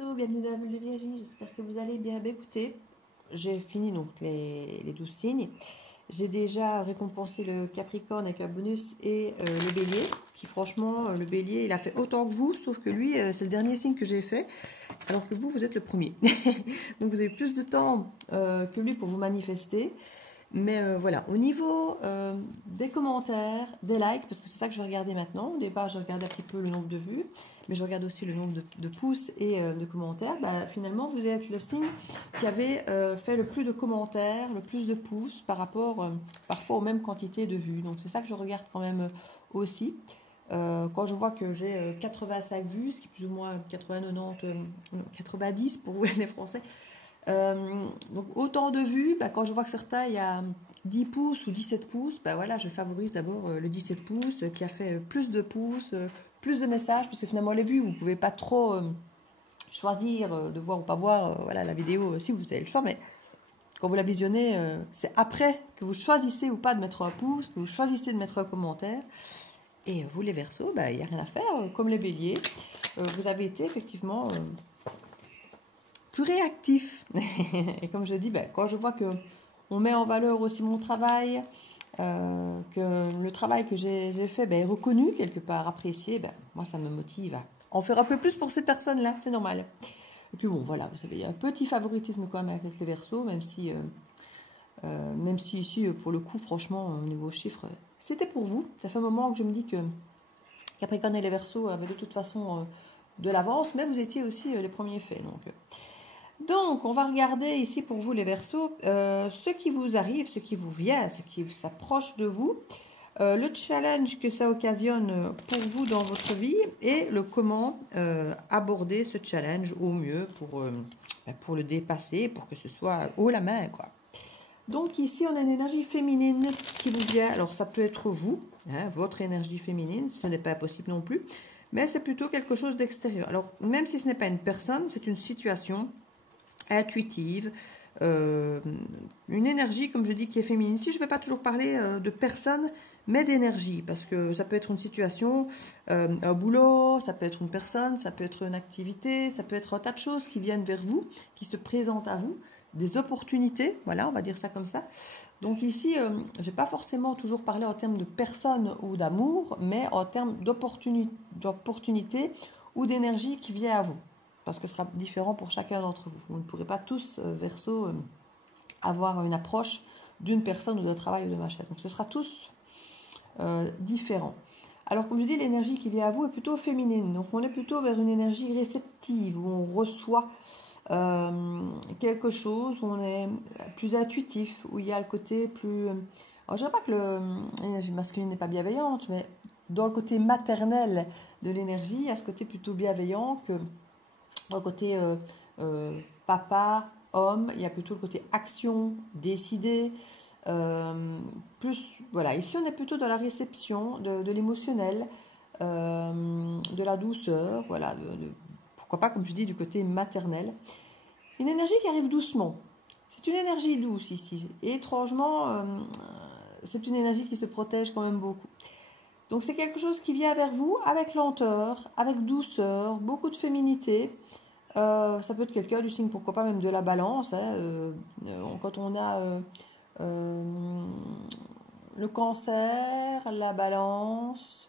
Verseau, bienvenue dans la bulle de Virginie, j'espère que vous allez bien. Écoutez, j'ai fini donc les 12 signes. J'ai déjà récompensé le Capricorne avec un bonus et le Bélier, qui franchement, le Bélier, il a fait autant que vous, sauf que lui, c'est le dernier signe que j'ai fait, alors que vous êtes le premier. Donc vous avez plus de temps que lui pour vous manifester. Mais voilà, au niveau des commentaires, des likes, parce que c'est ça que je vais regarder maintenant. Au départ, je regardais un petit peu le nombre de vues, mais je regarde aussi le nombre de pouces et de commentaires. Bah, finalement, vous êtes le signe qui avait fait le plus de commentaires, le plus de pouces par rapport parfois aux mêmes quantités de vues. Donc c'est ça que je regarde quand même aussi. Quand je vois que j'ai 85 vues, ce qui est plus ou moins 80, 90, 90 pour vous les Français, donc autant de vues, bah, quand je vois que certains, il y a 10 pouces ou 17 pouces, bah voilà, je favorise d'abord le 17 pouces qui a fait plus de pouces, plus de messages, parce que finalement les vues, vous ne pouvez pas trop choisir de voir ou pas voir voilà, la vidéo si vous avez le choix, mais quand vous la visionnez, c'est après que vous choisissez ou pas de mettre un pouce, que vous choisissez de mettre un commentaire. Et vous les Verseaux, bah, il n'y a rien à faire, comme les Béliers, vous avez été effectivement plus réactif. Et comme je dis, ben, quand je vois que on met en valeur aussi mon travail, que le travail que j'ai fait ben, est reconnu quelque part, apprécié, ben, moi ça me motive à en faire un peu plus pour ces personnes-là, c'est normal. Et puis bon, voilà, vous savez, il y a un petit favoritisme quand même avec les Verseaux, même si ici, pour le coup, franchement, au niveau chiffres, c'était pour vous. Ça fait un moment que je me dis que Capricorne et les Verseaux avaient de toute façon de l'avance, mais vous étiez aussi les premiers faits. Donc, on va regarder ici pour vous les Verseaux, ce qui vous arrive, ce qui vous vient, ce qui s'approche de vous, le challenge que ça occasionne pour vous dans votre vie et le comment aborder ce challenge au mieux pour le dépasser, pour que ce soit haut la main, quoi. Donc ici, on a une énergie féminine qui vous vient. Alors, ça peut être vous, hein, votre énergie féminine, ce n'est pas possible non plus, mais c'est plutôt quelque chose d'extérieur. Alors, même si ce n'est pas une personne, c'est une situation intuitive, une énergie, comme je dis, qui est féminine. Ici, je ne vais pas toujours parler de personne, mais d'énergie, parce que ça peut être une situation, un boulot, ça peut être une personne, ça peut être une activité, ça peut être un tas de choses qui viennent vers vous, qui se présentent à vous, des opportunités, voilà, on va dire ça comme ça. Donc ici, je n'ai pas forcément toujours parlé en termes de personne ou d'amour, mais en termes d'opportunité ou d'énergie qui vient à vous. Parce que ce sera différent pour chacun d'entre vous. Vous ne pourrez pas tous, Verseau, avoir une approche d'une personne ou de travail ou de machin. Donc ce sera tous différents. Alors comme je dis, l'énergie qui vient à vous est plutôt féminine. Donc on est plutôt vers une énergie réceptive, où on reçoit quelque chose, où on est plus intuitif, où il y a le côté plus... Alors je dirais pas que l'énergie masculine n'est pas bienveillante, mais dans le côté maternel de l'énergie, il y a ce côté plutôt bienveillant que dans le côté papa, homme, il y a plutôt le côté action, décider. Plus, voilà, ici on est plutôt dans la réception de l'émotionnel, de la douceur, voilà, pourquoi pas, comme je dis, du côté maternel. Une énergie qui arrive doucement. C'est une énergie douce ici. Et étrangement, c'est une énergie qui se protège quand même beaucoup. Donc c'est quelque chose qui vient vers vous avec lenteur, avec douceur, beaucoup de féminité. Ça peut être quelqu'un du signe, pourquoi pas même de la balance. Hein, quand on a le cancer, la balance,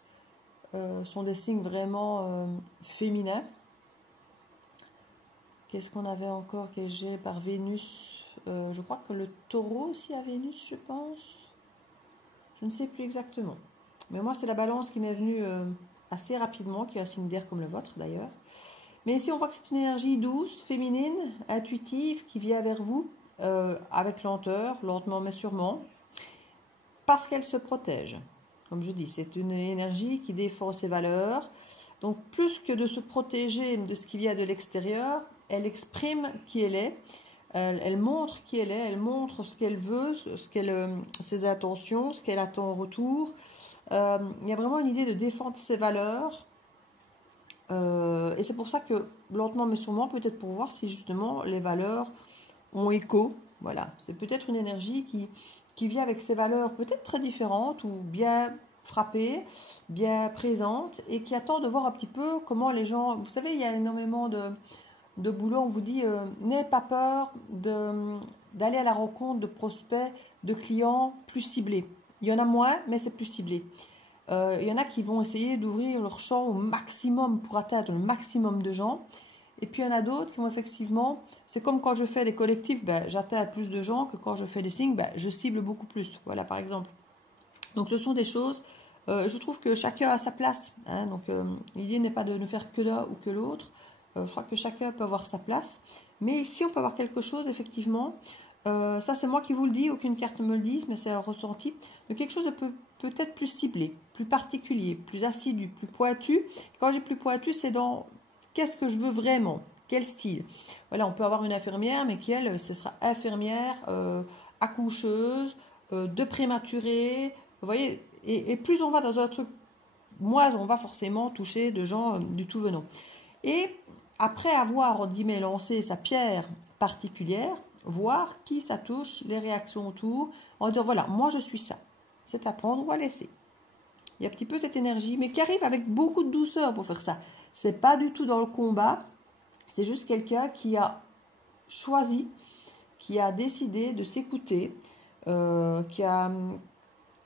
sont des signes vraiment féminins. Qu'est-ce qu'on avait encore que j'ai par Vénus? Je crois que le taureau aussi a Vénus, je pense. Je ne sais plus exactement. Mais moi, c'est la balance qui m'est venue assez rapidement, qui est un signe d'air comme le vôtre d'ailleurs. Mais ici, on voit que c'est une énergie douce, féminine, intuitive, qui vient vers vous avec lenteur, lentement mais sûrement, parce qu'elle se protège. Comme je dis, c'est une énergie qui défend ses valeurs. Donc, plus que de se protéger de ce qui vient de l'extérieur, elle exprime qui elle est, elle montre qui elle est, elle montre ce qu'elle veut, ses intentions, ce qu'elle attend en retour. Il y a vraiment une idée de défendre ses valeurs. Et c'est pour ça que, lentement mais sûrement, peut-être pour voir si justement les valeurs ont écho. Voilà, c'est peut-être une énergie qui vient avec ses valeurs peut-être très différentes ou bien frappées, bien présentes et qui attend de voir un petit peu comment les gens... Vous savez, il y a énormément de boulot, on vous dit n'ayez pas peur d'aller à la rencontre de prospects, de clients plus ciblés. Il y en a moins, mais c'est plus ciblé. Il y en a qui vont essayer d'ouvrir leur champ au maximum pour atteindre le maximum de gens. Et puis il y en a d'autres qui vont effectivement, c'est comme quand je fais des collectifs, ben, j'atteins plus de gens que quand je fais des signes, ben, je cible beaucoup plus. Voilà par exemple. Donc ce sont des choses, je trouve que chacun a sa place. Hein, donc l'idée n'est pas de ne faire que l'un ou que l'autre. Je crois que chacun peut avoir sa place. Mais ici on peut avoir quelque chose effectivement. Ça c'est moi qui vous le dis, aucune carte ne me le dise, mais c'est un ressenti. Donc quelque chose de peut-être plus ciblé, plus particulier, plus assidu, plus pointu. Quand j'ai plus pointu, c'est dans qu'est-ce que je veux vraiment, quel style. Voilà, on peut avoir une infirmière, mais qui elle, ce sera infirmière, accoucheuse, de prématurée. Vous voyez, et plus on va dans un truc, moins on va forcément toucher de gens du tout venant. Et après avoir, entre guillemets, lancé sa pierre particulière, voir qui ça touche, les réactions autour, en disant voilà, moi je suis ça. C'est à prendre ou à laisser. Il y a un petit peu cette énergie, mais qui arrive avec beaucoup de douceur pour faire ça. C'est pas du tout dans le combat, c'est juste quelqu'un qui a choisi, qui a décidé de s'écouter, qui a,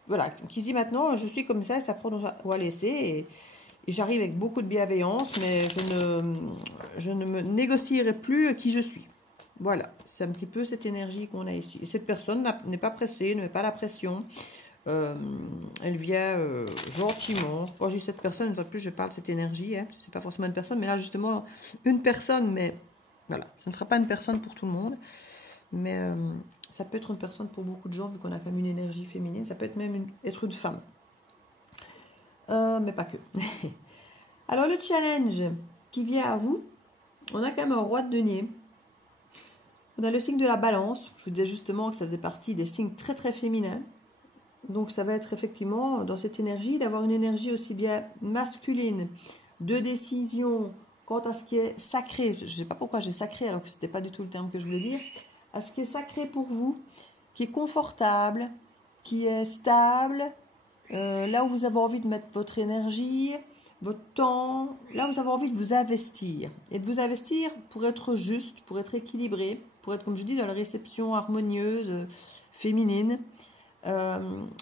voilà, qui se dit maintenant je suis comme ça, ça prend ou à laisser, et j'arrive avec beaucoup de bienveillance, mais je ne me négocierai plus qui je suis. Voilà, c'est un petit peu cette énergie qu'on a ici. Et cette personne n'est pas pressée, ne met pas la pression. Elle vient gentiment. Quand je dis cette personne, une fois de plus, je parle de cette énergie. Hein, c'est pas forcément une personne, mais là, justement, une personne, mais voilà, ce ne sera pas une personne pour tout le monde. Mais ça peut être une personne pour beaucoup de gens, vu qu'on a quand même une énergie féminine. Ça peut être même être une femme. Mais pas que. Alors, le challenge qui vient à vous, on a quand même un roi de denier. On a le signe de la balance. Je vous disais justement que ça faisait partie des signes très très féminins. Donc ça va être effectivement dans cette énergie, d'avoir une énergie aussi bien masculine, de décision, quant à ce qui est sacré. Je ne sais pas pourquoi j'ai sacré alors que ce n'était pas du tout le terme que je voulais dire. À ce qui est sacré pour vous, qui est confortable, qui est stable, là où vous avez envie de mettre votre énergie, votre temps, là où vous avez envie de vous investir. Et de vous investir pour être juste, pour être équilibré, pour être, comme je dis, dans la réception harmonieuse, féminine.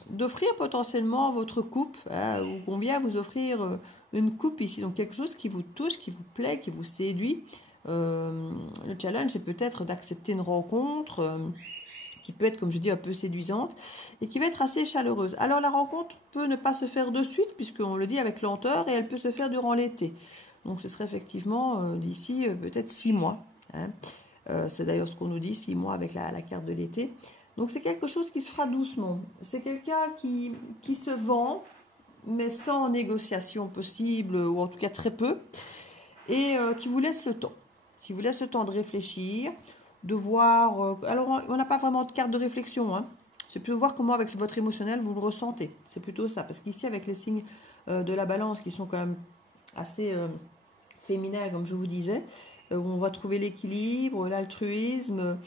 D'offrir potentiellement votre coupe, hein, ou combien vous offrir une coupe ici, donc quelque chose qui vous touche, qui vous plaît, qui vous séduit. Le challenge, c'est peut-être d'accepter une rencontre qui peut être, comme je dis, un peu séduisante et qui va être assez chaleureuse. Alors la rencontre peut ne pas se faire de suite, puisqu'on le dit avec lenteur, et elle peut se faire durant l'été. Donc ce serait effectivement d'ici peut-être 6 mois. Hein. C'est d'ailleurs ce qu'on nous dit, 6 mois avec la carte de l'été. Donc c'est quelque chose qui se fera doucement. C'est quelqu'un qui se vend, mais sans négociation possible, ou en tout cas très peu, et qui vous laisse le temps. Qui vous laisse le temps de réfléchir, de voir... alors on n'a pas vraiment de carte de réflexion, hein. C'est plutôt voir comment avec votre émotionnel vous le ressentez. C'est plutôt ça, parce qu'ici avec les signes de la balance qui sont quand même assez féminins, comme je vous disais, où on va trouver l'équilibre, l'altruisme,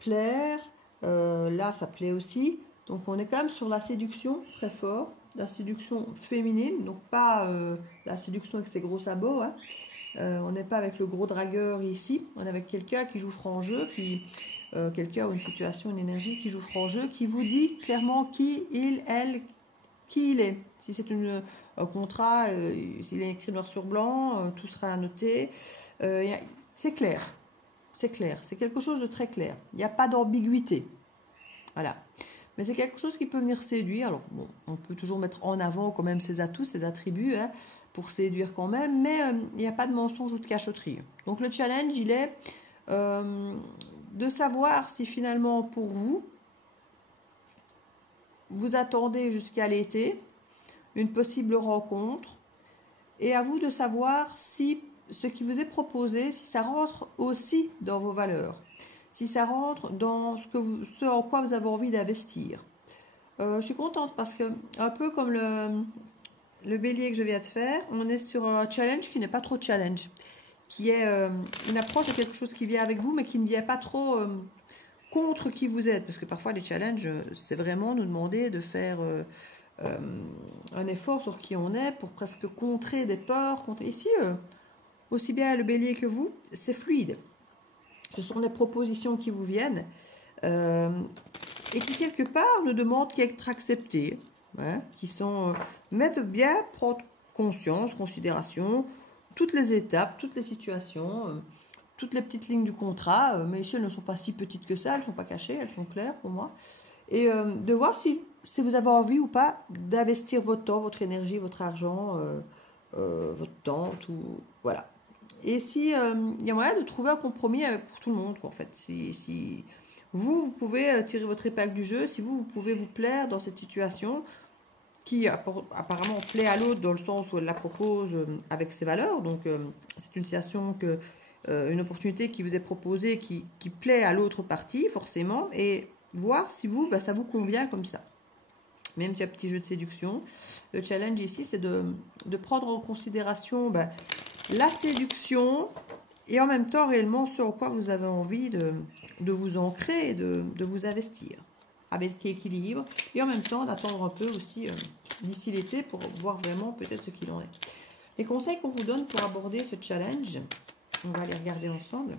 plaire... là, ça plaît aussi. Donc, on est quand même sur la séduction très fort. La séduction féminine. Donc, pas la séduction avec ses gros sabots. Hein. On n'est pas avec le gros dragueur ici. On est avec quelqu'un qui joue franc jeu. Quelqu'un ou une situation, une énergie qui joue franc jeu. Qui vous dit clairement qui il, elle, qui il est. Si c'est un contrat, s'il est écrit noir sur blanc, tout sera annoté. C'est clair. C'est clair, c'est quelque chose de très clair. Il n'y a pas d'ambiguïté. Voilà. Mais c'est quelque chose qui peut venir séduire. Alors, bon, on peut toujours mettre en avant quand même ses atouts, ses attributs, hein, pour séduire quand même, mais il n'y a pas de mensonge ou de cachotterie. Donc, le challenge, il est de savoir si finalement, pour vous, vous attendez jusqu'à l'été une possible rencontre, et à vous de savoir si ce qui vous est proposé, si ça rentre aussi dans vos valeurs, si ça rentre dans ce en quoi vous avez envie d'investir. Je suis contente parce que, un peu comme le bélier que je viens de faire, on est sur un challenge qui n'est pas trop challenge, qui est une approche de quelque chose qui vient avec vous, mais qui ne vient pas trop contre qui vous êtes, parce que parfois les challenges, c'est vraiment nous demander de faire... un effort sur qui on est pour presque contrer des peurs. Ici, aussi bien le bélier que vous, c'est fluide. Ce sont des propositions qui vous viennent et qui, quelque part, ne demandent qu'à être acceptées. Hein, qui sont, mais de bien prendre conscience, considération, toutes les étapes, toutes les situations, toutes les petites lignes du contrat. Mais ici, elles ne sont pas si petites que ça, elles ne sont pas cachées, elles sont claires pour moi. Et de voir si vous avez envie ou pas d'investir votre temps, votre énergie, votre argent, votre temps, tout. Voilà. Et si il y a moyen de trouver un compromis pour tout le monde, quoi, en fait. Si vous pouvez tirer votre épingle du jeu, si vous pouvez vous plaire dans cette situation qui apparemment plaît à l'autre dans le sens où elle la propose avec ses valeurs. Donc, c'est une situation une opportunité qui vous est proposée qui plaît à l'autre partie, forcément, et voir si vous, ça vous convient comme ça. Même s'il y a un petit jeu de séduction. Le challenge ici, c'est de prendre en considération la séduction et en même temps réellement ce en quoi vous avez envie de vous ancrer et de vous investir avec équilibre et en même temps d'attendre un peu aussi d'ici l'été pour voir vraiment peut-être ce qu'il en est. Les conseils qu'on vous donne pour aborder ce challenge, on va les regarder ensemble.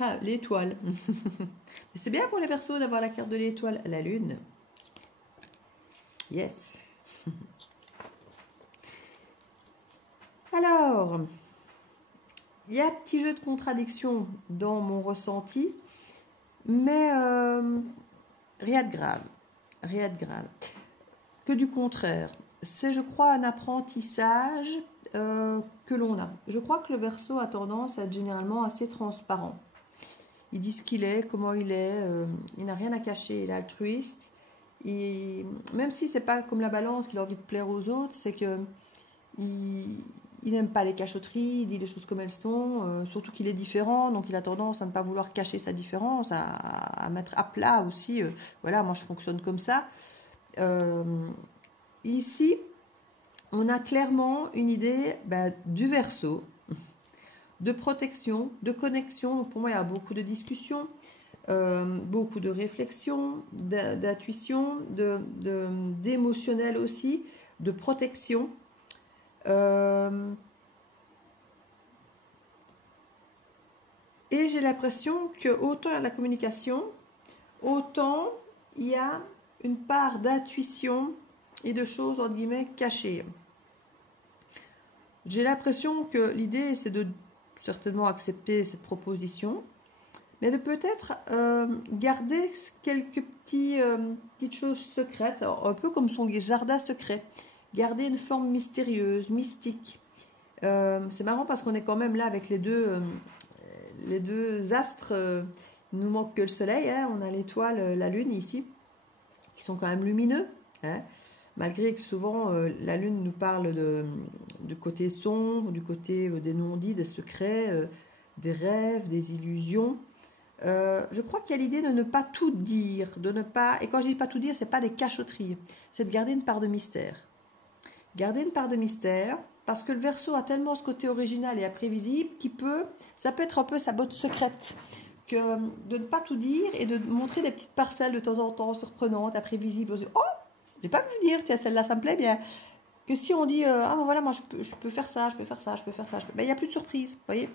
Ah, l'étoile. C'est bien pour les Verseaux d'avoir la carte de l'étoile, la lune. Yes. Alors, il y a un petit jeu de contradiction dans mon ressenti, mais rien de grave. Rien de grave. Que du contraire. C'est, je crois, un apprentissage que l'on a. Je crois que le Verseau a tendance à être généralement assez transparent. Il dit ce qu'il est, comment il est, il n'a rien à cacher, il est altruiste. Même si c'est pas comme la balance qu'il a envie de plaire aux autres, c'est que il n'aime pas les cachotteries, il dit les choses comme elles sont, surtout qu'il est différent, donc il a tendance à ne pas vouloir cacher sa différence, à mettre à plat aussi. Voilà, moi je fonctionne comme ça. Ici, on a clairement une idée du Verseau, de protection, de connexion. Pour moi, il y a beaucoup de discussions, beaucoup de réflexion, d'intuition, d'émotionnel aussi, de protection. Et j'ai l'impression que autant il y a de la communication, autant il y a une part d'intuition et de choses entre guillemets cachées. J'ai l'impression que l'idée c'est de certainement accepter cette proposition, mais de peut-être garder quelques petites choses secrètes, un peu comme son jardin secret, garder une forme mystérieuse, mystique. C'est marrant parce qu'on est quand même là avec les deux astres. Il nous manque que le soleil, hein. On a l'étoile, la lune ici, qui sont quand même lumineux, hein. Malgré que souvent la lune nous parle du côté sombre, du côté des non-dits, des secrets, des rêves, des illusions. Je crois qu'il y a l'idée de ne pas tout dire, et quand je dis pas tout dire, c'est pas des cachotteries, c'est de garder une part de mystère. Garder une part de mystère, parce que le Verseau a tellement ce côté original et imprévisible ça peut être un peu sa botte secrète, que de ne pas tout dire et de montrer des petites parcelles de temps en temps surprenantes, imprévisibles. Oh, j'ai pas pu vous dire, tiens, celle-là, ça me plaît bien. Que si on dit, voilà, moi, je peux faire ça, je peux faire ça, je peux faire ça, il n'y a plus de surprise, vous voyez.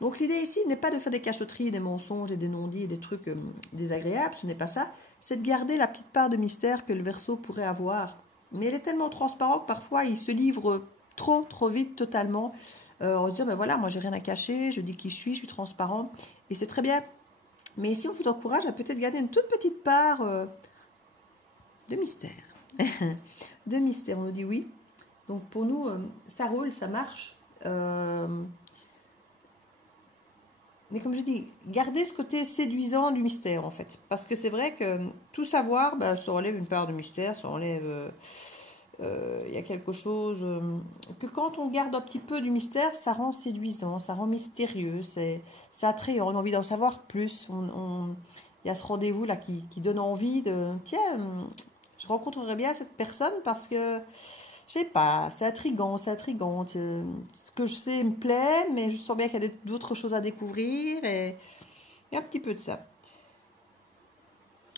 Donc, l'idée ici n'est pas de faire des cachotteries, des mensonges et des non-dits et des trucs désagréables, ce n'est pas ça. C'est de garder la petite part de mystère que le Verseau pourrait avoir. Mais elle est tellement transparente que parfois, il se livre trop vite, totalement, en disant, voilà, moi, j'ai rien à cacher, je dis qui je suis transparent, et c'est très bien. Mais ici, on vous encourage à peut-être garder une toute petite part de mystère. De mystère, on nous dit oui. Donc pour nous, ça roule, ça marche. Mais comme je dis, gardez ce côté séduisant du mystère en fait. Parce que c'est vrai que tout savoir, ça enlève une part de mystère, ça enlève... Il y a quelque chose que quand on garde un petit peu du mystère, ça rend séduisant, ça rend mystérieux, c'est attrayant, on a envie d'en savoir plus. Il y a ce rendez-vous là qui donne envie de... Tiens, je rencontrerai bien cette personne parce que, je sais pas, c'est intriguant, c'est intriguant. Ce que je sais me plaît, mais je sens bien qu'il y a d'autres choses à découvrir et il y a un petit peu de ça.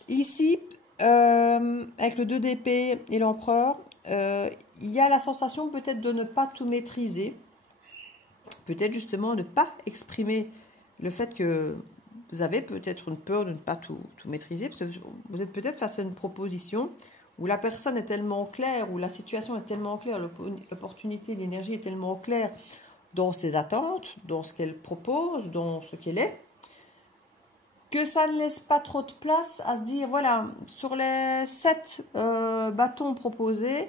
Ici, avec le 2 d'épée et l'empereur, il y a la sensation peut-être de ne pas tout maîtriser. peut-être justement ne pas exprimer le fait que vous avez peut-être une peur de ne pas tout maîtriser, parce que vous êtes peut-être face à une proposition où la personne est tellement claire, où la situation est tellement claire, l'opportunité, l'énergie est tellement claire dans ses attentes, dans ce qu'elle propose, dans ce qu'elle est, que ça ne laisse pas trop de place à se dire, voilà, sur les 7 bâtons proposés,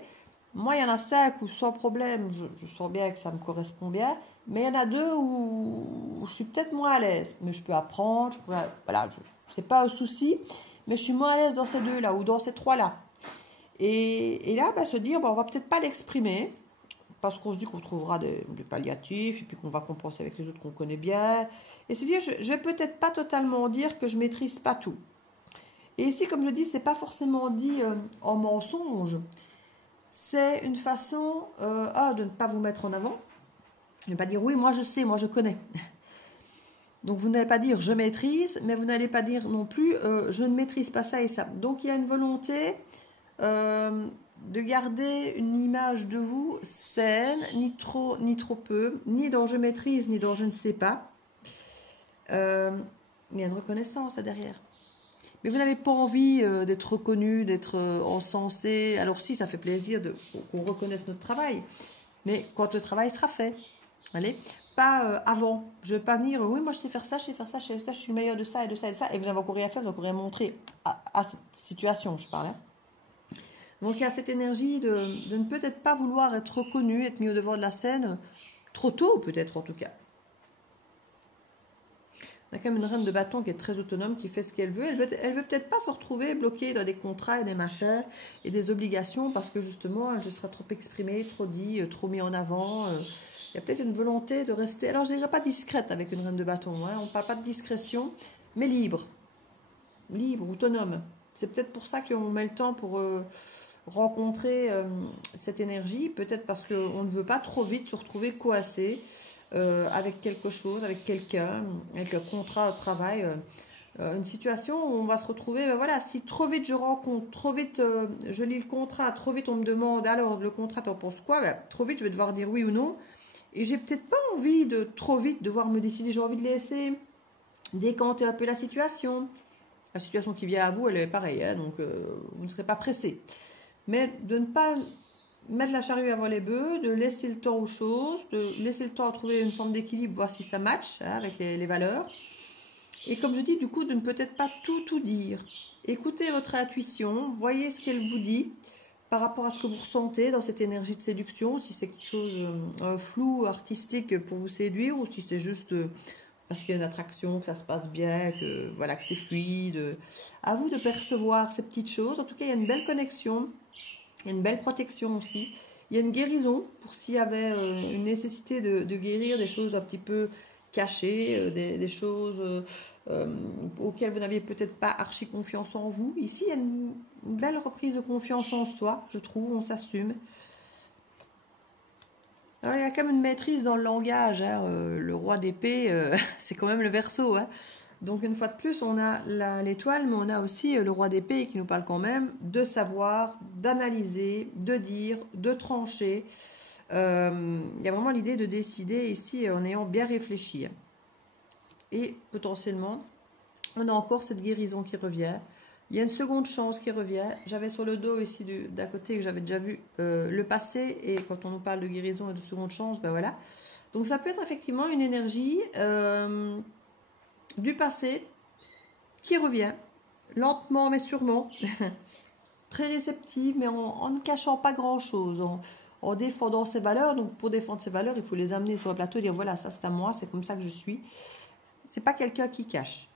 moi, il y en a 5 où sans problème, je sens bien que ça me correspond bien, mais il y en a 2 où je suis peut-être moins à l'aise. Mais je peux apprendre, voilà, c'est pas un souci, mais je suis moins à l'aise dans ces 2-là ou dans ces 3-là. Et là, se dire, on va peut-être pas l'exprimer, parce qu'on se dit qu'on trouvera des palliatifs, et puis qu'on va compenser avec les autres qu'on connaît bien. Et se dire, je vais peut-être pas totalement dire que je maîtrise pas tout. Et ici, comme je dis, c'est pas forcément dit en mensonge. C'est une façon de ne pas vous mettre en avant. Ne pas dire, oui, moi je sais, moi je connais. Donc vous n'allez pas dire, je maîtrise, mais vous n'allez pas dire non plus, je ne maîtrise pas ça et ça. Donc il y a une volonté de garder une image de vous saine, ni trop peu, ni dans je maîtrise, ni dans je ne sais pas. Il y a une reconnaissance là derrière. Mais vous n'avez pas envie d'être reconnu, d'être encensé. Alors si, ça fait plaisir qu'on reconnaisse notre travail. Mais quand le travail sera fait. Allez, pas avant. Je ne vais pas venir, oui, moi je sais faire ça, je sais faire ça, je sais faire ça, je suis le meilleur de ça et de ça et de ça. Et vous n'avez encore rien à faire, vous n'avez encore rien montré à cette situation, je parle. Hein. Donc il y a cette énergie de ne peut-être pas vouloir être reconnu, être mis au devant de la scène, trop tôt peut-être en tout cas. On a quand même une reine de bâton qui est très autonome, qui fait ce qu'elle veut. Elle veut peut-être pas se retrouver bloquée dans des contrats et des machins et des obligations parce que justement, elle sera trop exprimée, trop dit, trop mis en avant. Il y a peut-être une volonté de rester, alors je ne dirais pas discrète avec une reine de bâton, hein, on ne parle pas de discrétion, mais libre, autonome. C'est peut-être pour ça qu'on met le temps pour rencontrer cette énergie, peut-être parce qu'on ne veut pas trop vite se retrouver coincé avec quelque chose, avec quelqu'un, avec un contrat de travail, une situation où on va se retrouver, voilà, si trop vite je rencontre, trop vite je lis le contrat, trop vite on me demande, alors le contrat t'en penses quoi, trop vite je vais devoir dire oui ou non, et j'ai peut-être pas envie de trop vite devoir me décider, j'ai envie de laisser décanter un peu la situation qui vient à vous, elle est pareille, hein, donc vous ne serez pas pressé, mais de ne pas mettre la charrue avant les bœufs, de laisser le temps aux choses, de laisser le temps à trouver une forme d'équilibre, voir si ça match hein, avec les valeurs. Et comme je dis, du coup, de ne peut-être pas tout dire. Écoutez votre intuition, voyez ce qu'elle vous dit par rapport à ce que vous ressentez dans cette énergie de séduction, si c'est quelque chose, un flou artistique pour vous séduire, ou si c'est juste parce qu'il y a une attraction, que ça se passe bien, que voilà, que c'est fluide. À vous de percevoir ces petites choses. En tout cas, il y a une belle connexion. Il y a une belle protection aussi. Il y a une guérison pour s'il y avait une nécessité de guérir des choses un petit peu cachées, des choses auxquelles vous n'aviez peut-être pas archi confiance en vous. Ici, il y a une belle reprise de confiance en soi, je trouve, on s'assume. Alors, il y a quand même une maîtrise dans le langage. Hein. Le roi d'épée, c'est quand même le Verseau. Hein. Donc une fois de plus, on a l'étoile, mais on a aussi le roi d'épée qui nous parle quand même de savoir, d'analyser, de dire, de trancher. Il y a vraiment l'idée de décider ici en ayant bien réfléchi. Et potentiellement, on a encore cette guérison qui revient. Il y a une seconde chance qui revient. J'avais sur le dos ici d'à côté que j'avais déjà vu le passé. Et quand on nous parle de guérison et de seconde chance, ben voilà. Donc ça peut être effectivement une énergie du passé qui revient lentement mais sûrement, très réceptive mais en ne cachant pas grand chose, en défendant ses valeurs. Donc pour défendre ses valeurs, il faut les amener sur le plateau et dire voilà, ça c'est à moi, c'est comme ça que je suis. C'est pas quelqu'un qui cache.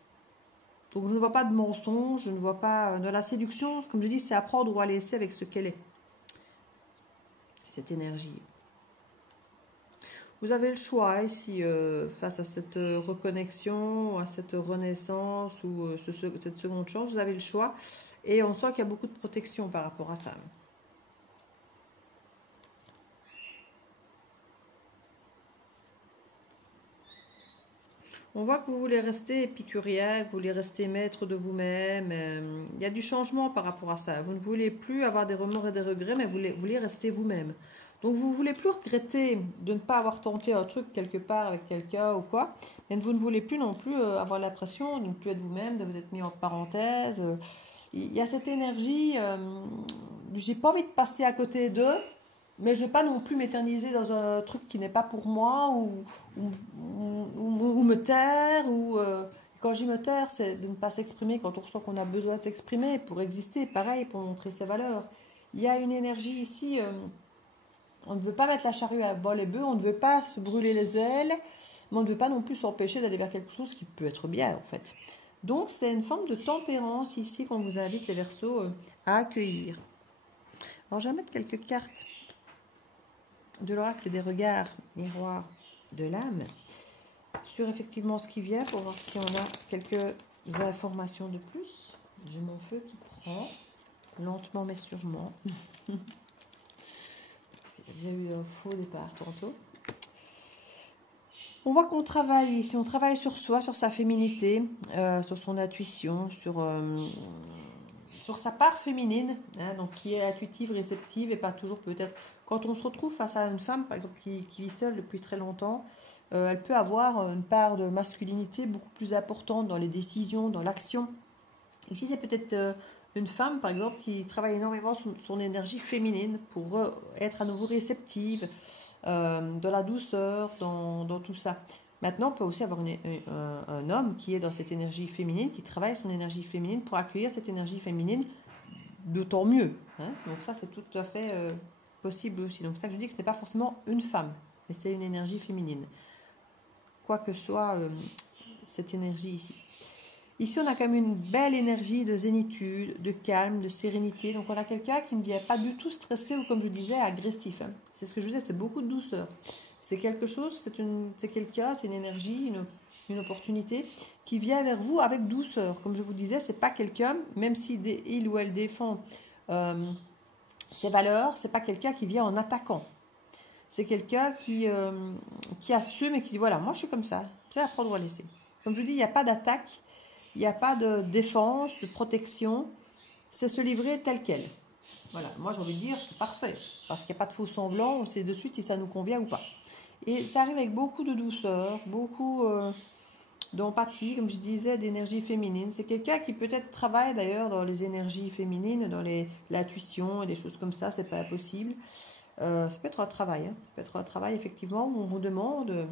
Donc je ne vois pas de mensonge, je ne vois pas de la séduction, comme je dis, c'est apprendre ou à laisser avec ce qu'elle est, cette énergie. Vous avez le choix ici face à cette reconnexion, à cette renaissance ou cette seconde chance, vous avez le choix. Et on sent qu'il y a beaucoup de protection par rapport à ça. On voit que vous voulez rester épicurien, que vous voulez rester maître de vous-même. Il y a du changement par rapport à ça. Vous ne voulez plus avoir des remords et des regrets, mais vous voulez rester vous-même. Donc vous ne voulez plus regretter de ne pas avoir tenté un truc quelque part avec quelqu'un ou quoi, mais vous ne voulez plus non plus avoir l'impression de ne plus être vous-même, de vous être mis en parenthèse. Il y a cette énergie, j'ai pas envie de passer à côté d'eux, mais je ne vais pas non plus m'éterniser dans un truc qui n'est pas pour moi ou me taire. Quand je dis me taire, c'est de ne pas s'exprimer quand on ressent qu'on a besoin de s'exprimer pour exister, pareil, pour montrer ses valeurs. Il y a une énergie ici, on ne veut pas mettre la charrue avant les bœufs, on ne veut pas se brûler les ailes, mais on ne veut pas non plus s'empêcher d'aller vers quelque chose qui peut être bien en fait. Donc c'est une forme de tempérance ici qu'on vous invite les Verseaux à accueillir. Alors je vais mettre quelques cartes de l'oracle des regards miroirs de l'âme sur effectivement ce qui vient pour voir si on a quelques informations de plus. J'ai mon feu qui prend lentement mais sûrement. J'ai eu un faux départ tantôt. On voit qu'on travaille ici, on travaille sur soi, sur sa féminité, sur son intuition, sur sa part féminine, hein, donc qui est intuitive, réceptive et pas toujours peut-être. Quand on se retrouve face à une femme, par exemple, qui vit seule depuis très longtemps, elle peut avoir une part de masculinité beaucoup plus importante dans les décisions, dans l'action. Ici, c'est peut-être une femme, par exemple, qui travaille énormément son énergie féminine pour être à nouveau réceptive, dans la douceur, dans tout ça. Maintenant, on peut aussi avoir un homme qui est dans cette énergie féminine, qui travaille son énergie féminine pour accueillir cette énergie féminine d'autant mieux. Hein. Donc ça, c'est tout à fait possible aussi. Donc c'est ça que je dis que ce n'est pas forcément une femme, mais c'est une énergie féminine. Quoi que soit cette énergie ici. Ici, on a quand même une belle énergie de zénitude, de calme, de sérénité. Donc, on a quelqu'un qui ne vient pas du tout stressé ou, comme je disais, agressif. Hein. C'est ce que je disais, c'est beaucoup de douceur. C'est quelque chose, c'est quelqu'un, c'est une énergie, une opportunité qui vient vers vous avec douceur. Comme je vous disais, c'est pas quelqu'un, même si il ou elle défend ses valeurs, c'est pas quelqu'un qui vient en attaquant. C'est quelqu'un qui assume et qui dit, voilà, moi je suis comme ça, c'est à prendre ou à laisser. Comme je vous dis, il n'y a pas d'attaque. Il n'y a pas de défense, de protection. C'est se livrer tel quel. Voilà, moi j'ai envie de dire, c'est parfait. Parce qu'il n'y a pas de faux semblant, on sait de suite si ça nous convient ou pas. Et ça arrive avec beaucoup de douceur, beaucoup d'empathie, comme je disais, d'énergie féminine. C'est quelqu'un qui peut-être travaille d'ailleurs dans les énergies féminines, dans l'intuition et des choses comme ça, c'est pas impossible. Ça peut être un travail. Hein. Ça peut être un travail, effectivement, où on vous demande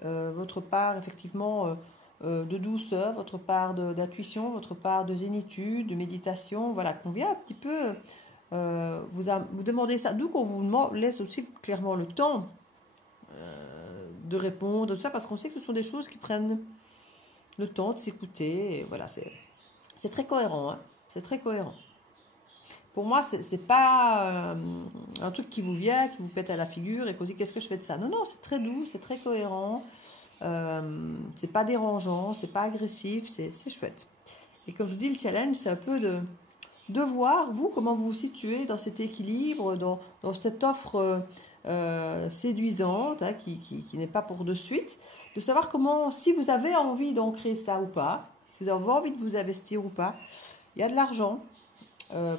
votre part, effectivement, de douceur, votre part d'intuition, votre part de zénitude, de méditation, voilà, qu'on vient un petit peu vous demander ça. D'où qu'on vous laisse aussi clairement le temps de répondre, tout ça, parce qu'on sait que ce sont des choses qui prennent le temps de s'écouter. Voilà, c'est très cohérent, hein, c'est très cohérent. Pour moi, c'est pas un truc qui vous vient, qui vous pète à la figure et qu'on se dit qu'est-ce que je fais de ça. Non, non, c'est très doux, c'est très cohérent. C'est pas dérangeant, c'est pas agressif, c'est chouette. Et comme je vous dis, le challenge, c'est un peu de voir, vous, comment vous vous situez dans cet équilibre, dans cette offre séduisante, hein, qui n'est pas pour de suite, de savoir comment, si vous avez envie d'ancrer ça ou pas, si vous avez envie de vous investir ou pas. Il y a de l'argent,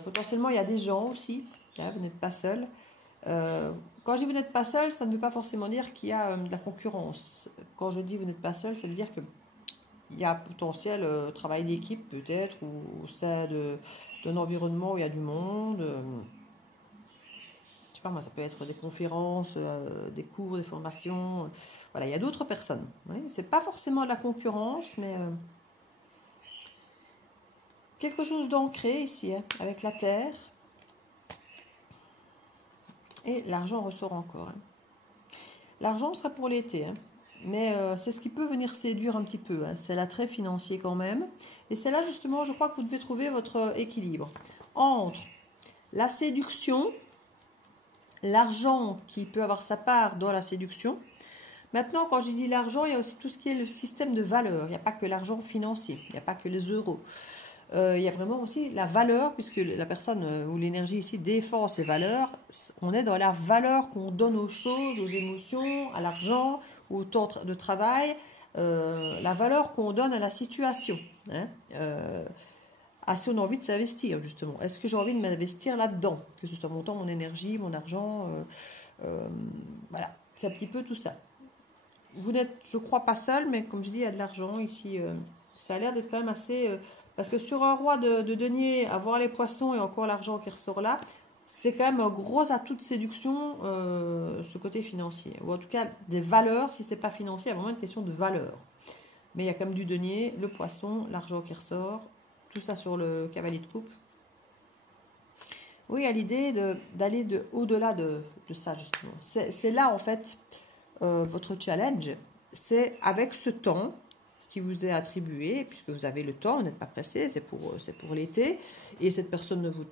potentiellement il y a des gens aussi, hein, vous n'êtes pas seul. Quand je dis vous n'êtes pas seul, ça ne veut pas forcément dire qu'il y a de la concurrence. Quand je dis vous n'êtes pas seul, ça veut dire qu'il y a potentiel travail d'équipe peut-être, ou au sein d'un environnement où il y a du monde. Je sais pas moi, ça peut être des conférences, des cours, des formations. Voilà, il y a d'autres personnes. Oui, c'est pas forcément de la concurrence, mais quelque chose d'ancré ici, hein, avec la terre. Et l'argent ressort encore. Hein. L'argent sera pour l'été, hein. Mais c'est ce qui peut venir séduire un petit peu. Hein. C'est l'attrait financier quand même. Et c'est là justement, je crois que vous devez trouver votre équilibre. Entre la séduction, l'argent qui peut avoir sa part dans la séduction. Maintenant, quand j'ai dit l'argent, il y a aussi tout ce qui est le système de valeur. Il n'y a pas que l'argent financier, il n'y a pas que les euros. Il y a vraiment aussi la valeur, puisque la personne ou l'énergie ici défend ses valeurs. On est dans la valeur qu'on donne aux choses, aux émotions, à l'argent, au temps de travail, la valeur qu'on donne à la situation. Hein. Si on a envie de s'investir, justement. Est-ce que j'ai envie de m'investir là-dedans? Que ce soit mon temps, mon énergie, mon argent, Voilà, c'est un petit peu tout ça. Vous n'êtes, je crois, pas seul, mais comme je dis, il y a de l'argent ici. Ça a l'air d'être quand même assez... parce que sur un roi de denier, avoir les poissons et encore l'argent qui ressort là, c'est quand même un gros atout de séduction, ce côté financier. Ou en tout cas, des valeurs, si c'est pas financier, il y a vraiment une question de valeur. Mais il y a quand même du denier, le poisson, l'argent qui ressort, tout ça sur le cavalier de coupe. Oui, il y a l'idée d'aller au-delà de ça, justement. C'est là, en fait, votre challenge. C'est avec ce temps qui vous est attribué, puisque vous avez le temps, vous n'êtes pas pressé, c'est pour l'été, et cette personne ne vous...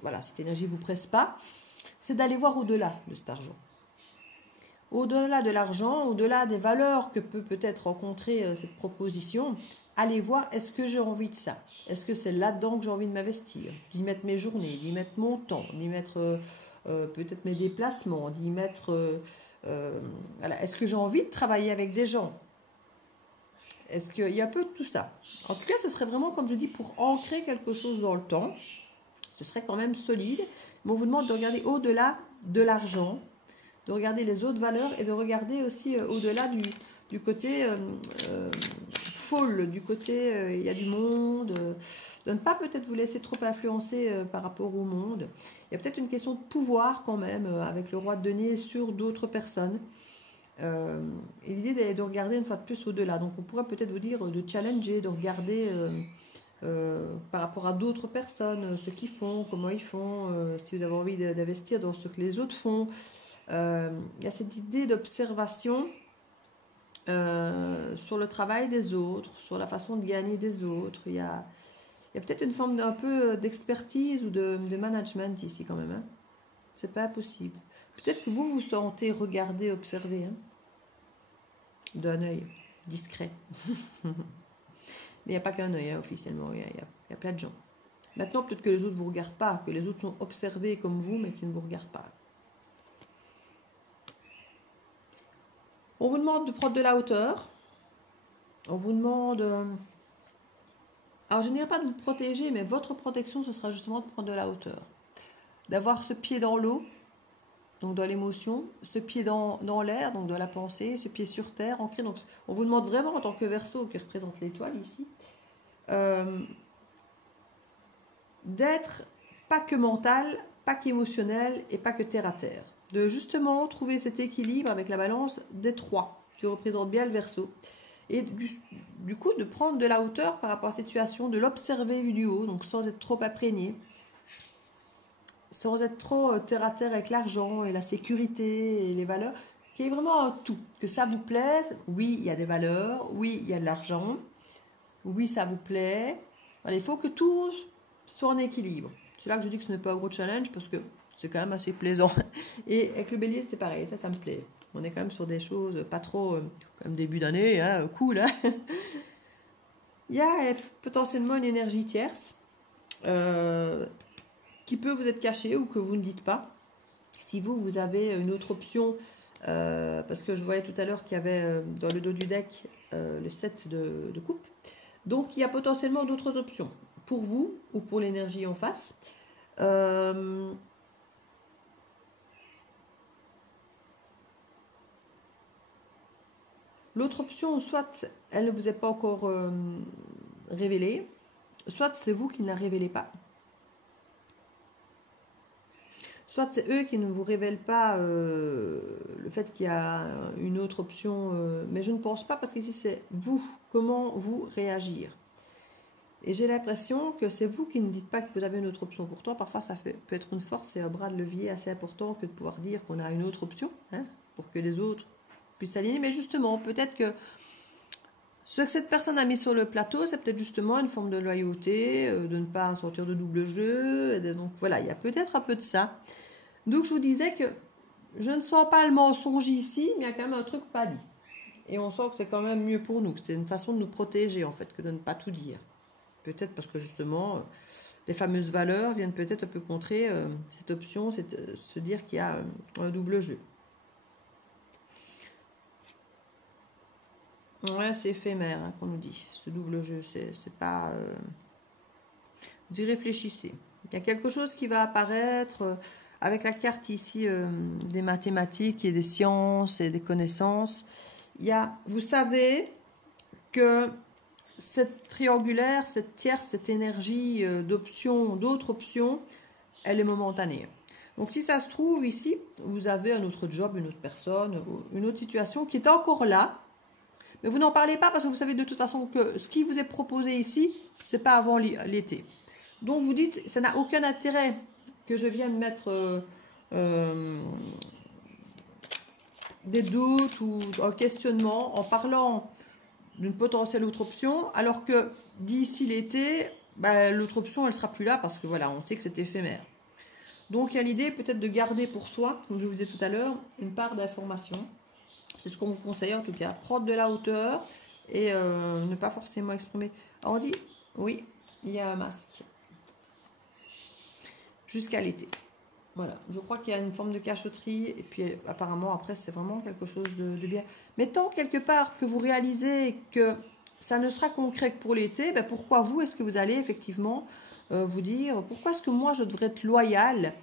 Voilà, cette énergie ne vous presse pas, c'est d'aller voir au-delà de cet argent. Au-delà de l'argent, au-delà des valeurs que peut-être rencontrer cette proposition, allez voir, est-ce que j'ai envie de ça? Est-ce que c'est là-dedans que j'ai envie de m'investir? D'y mettre mes journées, d'y mettre mon temps, d'y mettre peut-être mes déplacements, d'y mettre... voilà. Est-ce que j'ai envie de travailler avec des gens? Est-ce qu'il y a un peu de tout ça? En tout cas, ce serait vraiment, comme je dis, pour ancrer quelque chose dans le temps. Ce serait quand même solide. Mais on vous demande de regarder au-delà de l'argent, de regarder les autres valeurs et de regarder aussi au-delà du côté folle, du côté il y a du monde, de ne pas peut-être vous laisser trop influencer par rapport au monde. Il y a peut-être une question de pouvoir quand même avec le roi de denier sur d'autres personnes. Et l'idée est de regarder une fois de plus au-delà. Donc on pourrait peut-être vous dire de challenger, de regarder par rapport à d'autres personnes, ce qu'ils font, comment ils font, si vous avez envie d'investir dans ce que les autres font. Il y a cette idée d'observation sur le travail des autres, sur la façon de gagner des autres. Il y a peut-être une forme d'un peu d'expertise ou de management ici quand même. Hein. C'est pas possible. Peut-être que vous vous sentez regarder, observer, hein, d'un œil discret. Mais il n'y a pas qu'un œil, hein, officiellement. Il y a plein de gens. Maintenant, peut-être que les autres ne vous regardent pas, que les autres sont observés comme vous, mais qui ne vous regardent pas. On vous demande de prendre de la hauteur. On vous demande... alors, je ne dirais pas de vous protéger, mais votre protection, ce sera justement de prendre de la hauteur. D'avoir ce pied dans l'eau, donc dans l'émotion, ce pied dans l'air, donc dans la pensée, ce pied sur terre, ancré. Donc, on vous demande vraiment, en tant que Verseau, qui représente l'étoile ici, d'être pas que mental, pas qu'émotionnel et pas que terre à terre. De justement trouver cet équilibre avec la balance des trois, qui représente bien le Verseau. Et du coup, de prendre de la hauteur par rapport à cette situation, de l'observer du haut, donc sans être trop imprégné, sans être trop terre à terre avec l'argent et la sécurité et les valeurs, qui est vraiment un tout. Que ça vous plaise, oui, il y a des valeurs, oui, il y a de l'argent, oui, ça vous plaît. Alors, il faut que tout soit en équilibre. C'est là que je dis que ce n'est pas un gros challenge, parce que c'est quand même assez plaisant. Et avec le bélier, c'était pareil, ça me plaît. On est quand même sur des choses pas trop, comme début d'année, hein, cool. Hein. Il y a potentiellement une énergie tierce qui peut vous être cachée ou que vous ne dites pas. Si vous avez une autre option, parce que je voyais tout à l'heure qu'il y avait dans le dos du deck le 7 de coupe. Donc, il y a potentiellement d'autres options pour vous ou pour l'énergie en face. L'autre option, soit elle ne vous est pas encore révélée, soit c'est vous qui ne la révélez pas. Soit c'est eux qui ne vous révèlent pas le fait qu'il y a une autre option, mais je ne pense pas, parce qu'ici c'est vous, comment vous réagir. Et j'ai l'impression que c'est vous qui ne dites pas que vous avez une autre option. Pourtant, parfois ça peut être une force et un bras de levier assez important que de pouvoir dire qu'on a une autre option, hein, pour que les autres puissent s'aligner. Mais justement, peut-être que ce que cette personne a mis sur le plateau, c'est peut-être justement une forme de loyauté, de ne pas sortir de double jeu. Donc voilà, il y a peut-être un peu de ça. Donc je vous disais que je ne sens pas le mensonge ici, mais il y a quand même un truc pas dit. Et on sent que c'est quand même mieux pour nous, que c'est une façon de nous protéger en fait, que de ne pas tout dire. Peut-être parce que justement, les fameuses valeurs viennent peut-être un peu contrer cette option, c'est se dire qu'il y a un double jeu. Ouais, c'est éphémère, hein, qu'on nous dit, ce double jeu. C'est pas... vous y réfléchissez. Il y a quelque chose qui va apparaître avec la carte ici des mathématiques et des sciences et des connaissances, vous savez que cette triangulaire, cette tierce, cette énergie d'options, d'autres options, elle est momentanée. Donc si ça se trouve ici, vous avez un autre job, une autre personne, une autre situation qui est encore là, mais vous n'en parlez pas parce que vous savez de toute façon que ce qui vous est proposé ici, c'est pas avant l'été. Donc vous dites, ça n'a aucun intérêt que je vienne mettre des doutes ou un questionnement en parlant d'une potentielle autre option, alors que d'ici l'été, l'autre option, elle sera plus là parce que voilà, on sait que c'est éphémère. Donc il y a l'idée peut-être de garder pour soi, comme je vous disais tout à l'heure, une part d'information. C'est ce qu'on vous conseille en tout cas. Prendre de la hauteur et ne pas forcément exprimer. Alors on dit, oui, il y a un masque. Jusqu'à l'été. Voilà, je crois qu'il y a une forme de cachotterie. Et puis apparemment après c'est vraiment quelque chose de bien. Mais tant quelque part que vous réalisez que ça ne sera concret que pour l'été, pourquoi vous, est-ce que vous allez effectivement vous dire, pourquoi est-ce que moi je devrais être loyal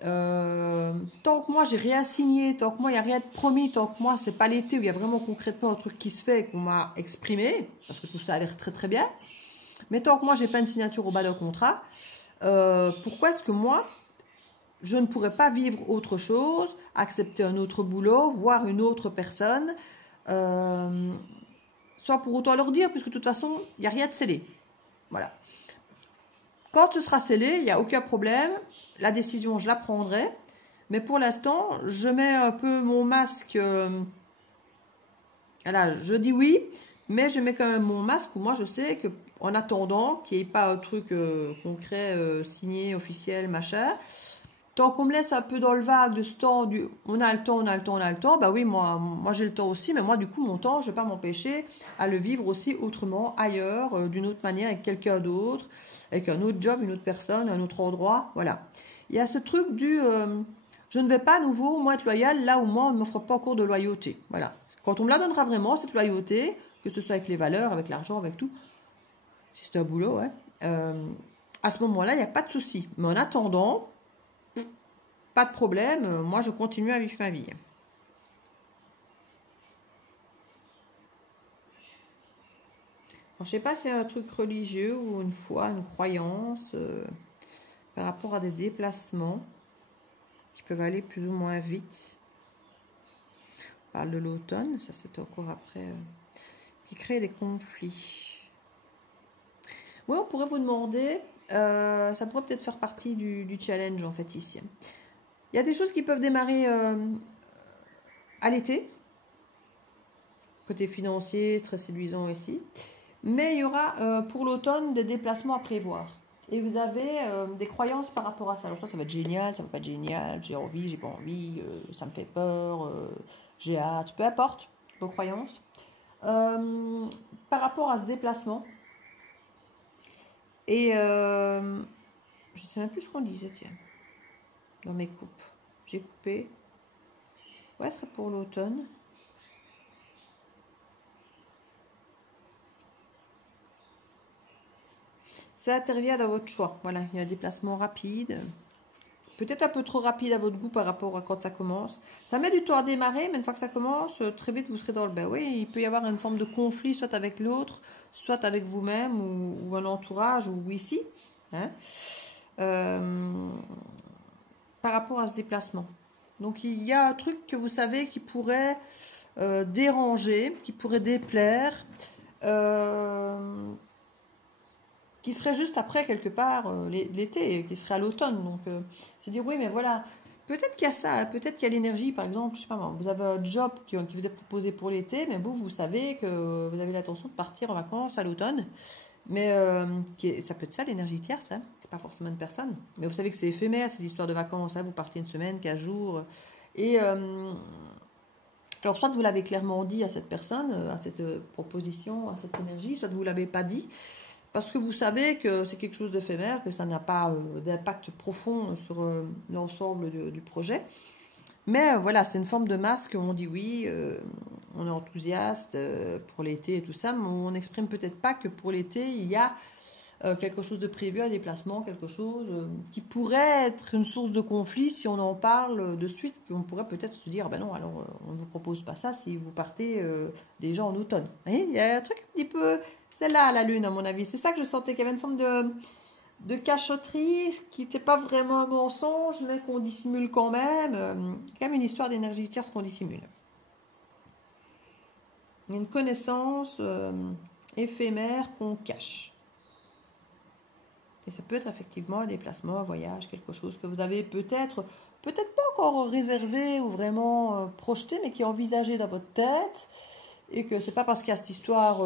tant que moi j'ai rien signé, tant que moi il n'y a rien de promis, tant que moi c'est pas l'été où il y a vraiment concrètement un truc qui se fait qu'on m'a exprimé, parce que tout ça a l'air très très bien, mais tant que moi j'ai pas une signature au bas d'un contrat, pourquoi est-ce que moi je ne pourrais pas vivre autre chose, accepter un autre boulot, voir une autre personne, soit pour autant leur dire, puisque de toute façon il n'y a rien de scellé. Voilà. Quand ce sera scellé, il n'y a aucun problème. La décision, je la prendrai. Mais pour l'instant, je mets un peu mon masque. Voilà, je dis oui, mais je mets quand même mon masque où moi je sais qu'en attendant qu'il n'y ait pas un truc concret, signé, officiel, machin, tant qu'on me laisse un peu dans le vague de ce temps, on a le temps, on a le temps, on a le temps, bah oui, moi j'ai le temps aussi, mais moi du coup mon temps, je ne vais pas m'empêcher à le vivre aussi autrement, ailleurs, d'une autre manière, avec quelqu'un d'autre, avec un autre job, une autre personne, un autre endroit, voilà. Il y a ce truc je ne vais pas à nouveau, moi, être loyal là où moi on ne m'offre pas encore de loyauté, voilà. Quand on me la donnera vraiment, cette loyauté, que ce soit avec les valeurs, avec l'argent, avec tout, si c'est un boulot, ouais, à ce moment-là, il n'y a pas de souci. Mais en attendant, pas de problème, moi je continue à vivre ma vie. Alors, je ne sais pas si c'est un truc religieux ou une foi, une croyance par rapport à des déplacements qui peuvent aller plus ou moins vite. On parle de l'automne, ça c'est encore après, qui crée des conflits. Oui, on pourrait vous demander, ça pourrait peut-être faire partie du challenge en fait ici. Il y a des choses qui peuvent démarrer à l'été, côté financier, très séduisant ici. Mais il y aura pour l'automne des déplacements à prévoir. Et vous avez des croyances par rapport à ça. Alors ça va être génial, ça va pas être génial, j'ai envie, j'ai pas envie, ça me fait peur, j'ai hâte, peu importe vos croyances. Par rapport à ce déplacement, et je sais même plus ce qu'on disait, tiens, dans mes coupes. J'ai coupé. Ouais, ce serait pour l'automne. Ça intervient dans votre choix. Voilà, il y a un déplacement rapide. Peut-être un peu trop rapide à votre goût par rapport à quand ça commence. Ça met du temps à démarrer, mais une fois que ça commence, très vite vous serez dans le bain. Oui, il peut y avoir une forme de conflit, soit avec l'autre, soit avec vous-même, ou un entourage, ou ici. Hein, par rapport à ce déplacement. Donc il y a un truc que vous savez qui pourrait déranger, qui pourrait déplaire, qui serait juste après quelque part l'été, qui serait à l'automne. Donc se dire oui mais voilà, peut-être qu'il y a ça, hein, peut-être qu'il y a l'énergie par exemple, je sais pas moi, vous avez un job qui vous est proposé pour l'été, mais vous savez que vous avez l'intention de partir en vacances à l'automne. Mais ça peut être ça l'énergie tierce, hein. C'est pas forcément une personne. Mais vous savez que c'est éphémère ces histoires de vacances, hein. Vous partez une semaine, 15 jours. Et alors soit vous l'avez clairement dit à cette personne, à cette proposition, à cette énergie, soit vous ne l'avez pas dit. Parce que vous savez que c'est quelque chose d'éphémère, que ça n'a pas d'impact profond sur l'ensemble du projet. Mais voilà, c'est une forme de masque où on dit oui, on est enthousiaste pour l'été et tout ça, mais on n'exprime peut-être pas que pour l'été, il y a quelque chose de prévu, un déplacement, quelque chose qui pourrait être une source de conflit si on en parle de suite, qu'on pourrait peut-être se dire, ben non, alors on ne vous propose pas ça si vous partez déjà en automne. Vous voyez, il y a un truc un petit peu, c'est là la lune à mon avis, c'est ça que je sentais, qu'il y avait une forme de cachotterie qui n'était pas vraiment un mensonge, mais qu'on dissimule quand même, quand même une histoire d'énergie tierce qu'on dissimule. Une connaissance éphémère qu'on cache. Et ça peut être effectivement un déplacement, un voyage, quelque chose que vous avez peut-être pas encore réservé ou vraiment projeté, mais qui est envisagé dans votre tête. Et que c'est pas parce qu'il y a cette histoire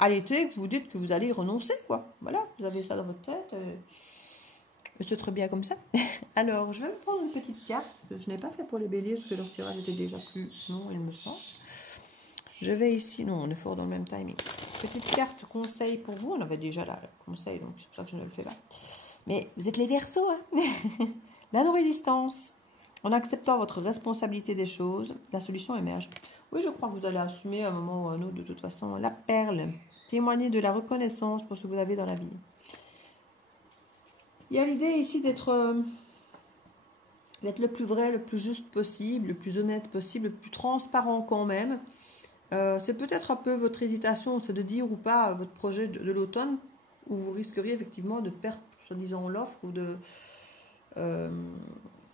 à l'été que vous dites que vous allez y renoncer, quoi. Voilà, vous avez ça dans votre tête. Et c'est très bien comme ça. Alors, je vais me prendre une petite carte, que je n'ai pas fait pour les béliers, parce que leur tirage était déjà plus long, il me semble. Je vais ici, non, on est fort dans le même timing. Petite carte conseil pour vous, on avait déjà là, le conseil, donc c'est pour ça que je ne le fais pas. Mais vous êtes les Verseaux, hein. La non-résistance. En acceptant votre responsabilité des choses, la solution émerge. Oui, je crois que vous allez assumer à un moment ou à un autre, de toute façon, la perle. Témoigner de la reconnaissance pour ce que vous avez dans la vie. Il y a l'idée ici d'être le plus vrai, le plus juste possible, le plus honnête possible, le plus transparent quand même. C'est peut-être un peu votre hésitation, c'est de dire ou pas votre projet de l'automne, où vous risqueriez effectivement de perdre, soi-disant, l'offre ou de...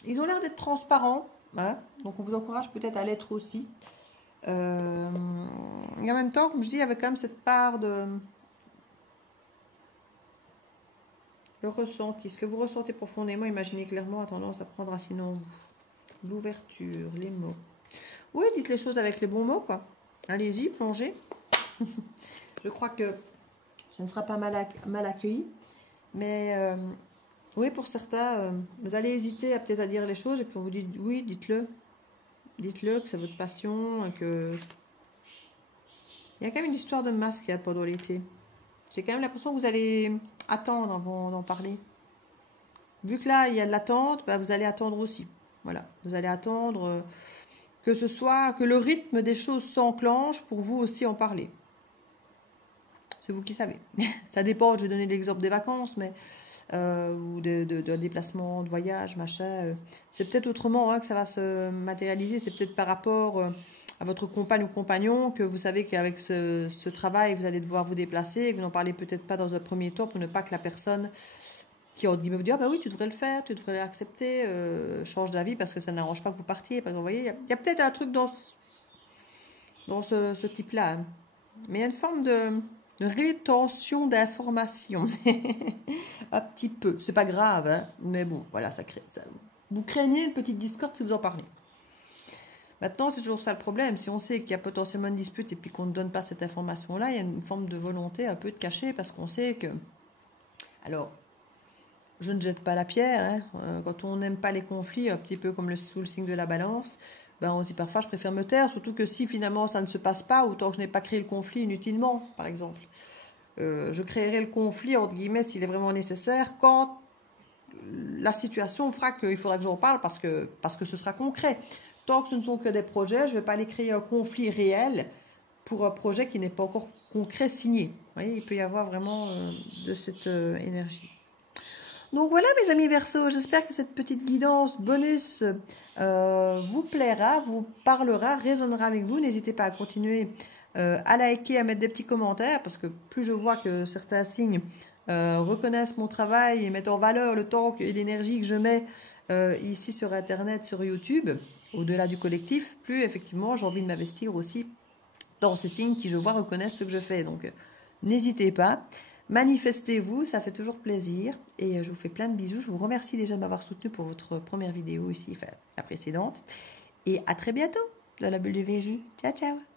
ils ont l'air d'être transparents, hein, donc on vous encourage peut-être à l'être aussi. Et en même temps, comme je dis, il y avait quand même cette part de... Le ressenti, ce que vous ressentez profondément, imaginez clairement, a tendance à prendre racine en vous. L'ouverture, les mots. Oui, dites les choses avec les bons mots, quoi. Allez-y, plongez. Je crois que ce ne sera pas mal accueilli. Mais oui, pour certains, vous allez hésiter peut-être à dire les choses et puis on vous dit oui, dites-le. Dites-le que c'est votre passion, que... Il y a quand même une histoire de masque pendant l'été. J'ai quand même l'impression que vous allez attendre avant d'en parler. Vu que là, il y a de l'attente, bah, vous allez attendre aussi. Voilà, vous allez attendre que ce soit, que le rythme des choses s'enclenche pour vous aussi en parler. C'est vous qui savez. Ça dépend, je vais donner l'exemple des vacances, mais ou de déplacement, de voyage, machin. C'est peut-être autrement que ça va se matérialiser. C'est peut-être par rapport à votre compagne ou compagnon que vous savez qu'avec ce travail, vous allez devoir vous déplacer et que vous n'en parlez peut-être pas dans un premier temps pour ne pas que la personne qui vous dit ah bah oui, tu devrais le faire, tu devrais l'accepter, change d'avis parce que ça n'arrange pas que vous partiez. Parce que vous voyez, il y a peut-être un truc dans ce type-là. Hein. Mais il y a une forme de rétention d'informations. Un petit peu. C'est pas grave, hein, mais bon, voilà, ça crée. Ça, vous craignez une petite discorde si vous en parlez. Maintenant, c'est toujours ça le problème. Si on sait qu'il y a potentiellement une dispute et puis qu'on ne donne pas cette information-là, il y a une forme de volonté un peu de cacher parce qu'on sait que... Alors, je ne jette pas la pierre. Hein. Quand on n'aime pas les conflits, un petit peu comme sous le signe de la balance, ben on dit parfois je préfère me taire, surtout que si finalement ça ne se passe pas, autant que je n'ai pas créé le conflit inutilement, par exemple. Je créerai le conflit, entre guillemets, s'il est vraiment nécessaire, quand la situation fera qu'il faudra que j'en parle parce que ce sera concret. Tant que ce ne sont que des projets, je ne vais pas aller créer un conflit réel pour un projet qui n'est pas encore concret signé. Vous voyez, il peut y avoir vraiment de cette énergie. Donc voilà mes amis Verseaux, j'espère que cette petite guidance bonus vous plaira, vous parlera, résonnera avec vous. N'hésitez pas à continuer à liker, à mettre des petits commentaires parce que plus je vois que certains signes reconnaissent mon travail et mettent en valeur le temps et l'énergie que je mets ici sur Internet, sur YouTube, au-delà du collectif, plus effectivement j'ai envie de m'investir aussi dans ces signes qui je vois reconnaissent ce que je fais. Donc n'hésitez pas. Manifestez-vous, ça fait toujours plaisir et je vous fais plein de bisous. Je vous remercie déjà de m'avoir soutenu pour votre première vidéo ici, enfin la précédente. Et à très bientôt dans la bulle du VJ. Ciao, ciao!